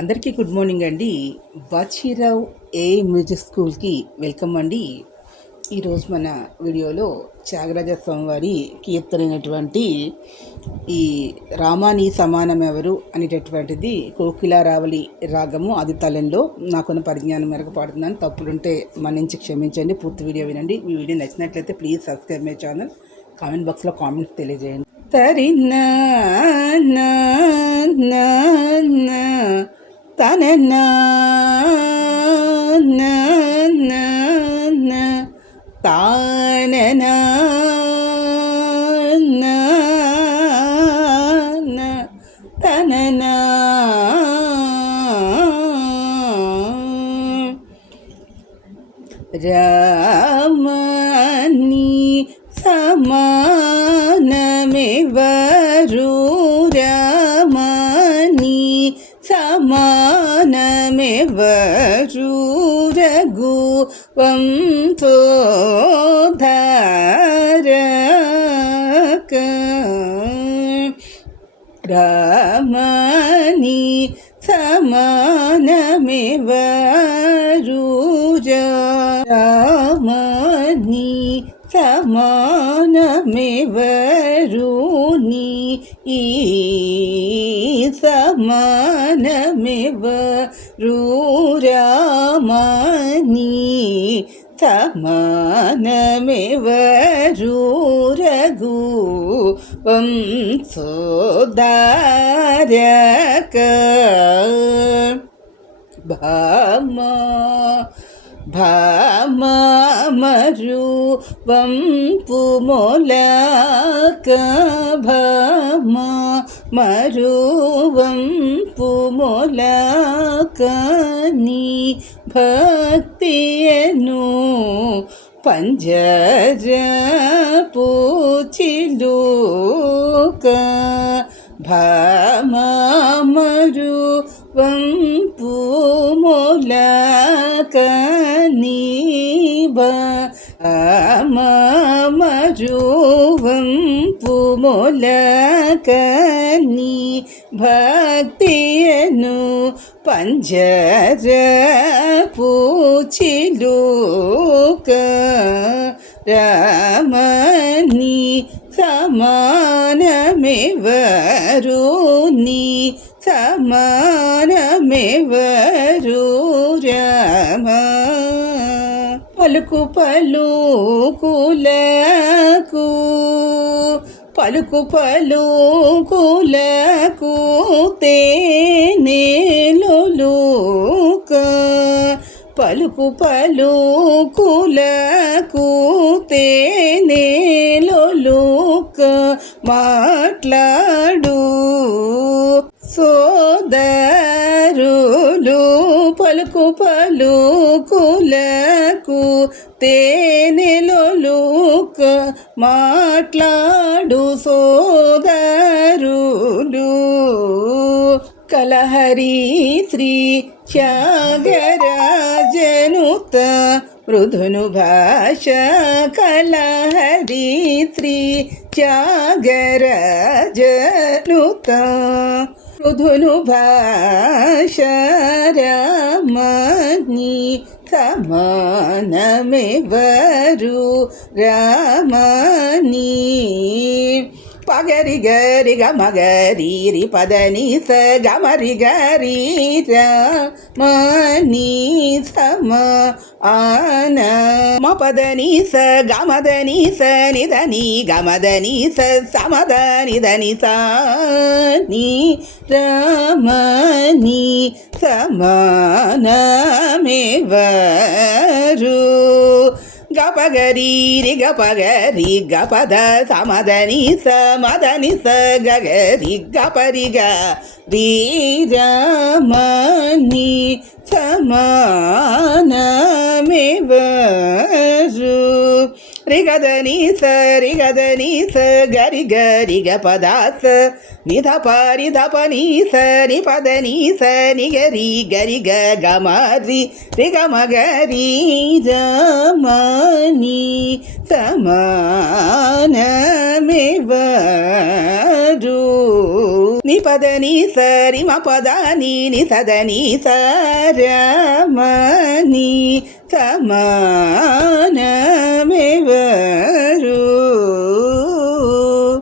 అందరికీ good morning అండి. బాచీరావు ఏ music స్కూల్కి వెల్కమ్ అండి. ఈరోజు మన వీడియోలో త్యాగరాజ స్వామి వారి కీర్తనైనటువంటి ఈ రామాని సమానం ఎవరు అనేటటువంటిది కోకిలారావళి రాగము ఆది తాళంలో నాకున్న పరిజ్ఞానం మేరకు పాడుతున్నాను. తప్పులుంటే మన్నించి క్షమించండి. పూర్తి వీడియో వినండి. మీ వీడియో నచ్చినట్లయితే please subscribe my channel. Comment బాక్స్లో కామెంట్స్ తెలియజేయండి. తరినా నా నా నా తననా నా నా నా తాననా నా నా తననా రామని సమానమెవరు రామని సమానమెవరు రఘువంశోద్ధారక రామని సమానమెవరు రామని సమానమెవరు నీ ఈ సమానమెవరు రామని సమానమెవరు రఘువంశోద్ధారక భామా భామరు వంపు మొలక భామ మరు వంపు మొలక నీ భక్తియను పంజర పూచిలుక భామరు వంపు మొలక భామరు వంపు మొలక నీ భక్తియను పంజర పూచిలుక రామని సమానమెవరు నీ సమానమెవరు రామ పలుకు పలుకులకు పలుకు పలుకులకు తేనెలుక పలుకు పలుకులకు తేనెలుక మాట్లాడు సోదరులు పలుకు పలుకులకు తేనెలుక మాట్లాడు సోదరులు కలహరి శ్రీ త్యాగరాజనుత మృదును భాష కలహరి శ్రీ త్యాగరాజనుత మృదును భాష రామని సమానమెవరు రామని పగరి గరి గమగరి రి పదని స గమరి గరి రామని సమ ఆన మ పదని స గమదని స నిదని గమదని స సమదని దని సాని రామని సమానమెవరు గపగరి రి గపగరి గపద సమదని సమదని స గగరి గపరిగ రీ రామని సమానమెవరు రిగదని సరిగదని స గరి గరి గ పదాస నిధ పరి ధప నీ స ని పద నీ స ని గరి గరి గ గమరి రి గమ గరి జమని సమానమేవరు ని పద ని సరి మ పద ని ని సద ని సరమని సమానమేవరు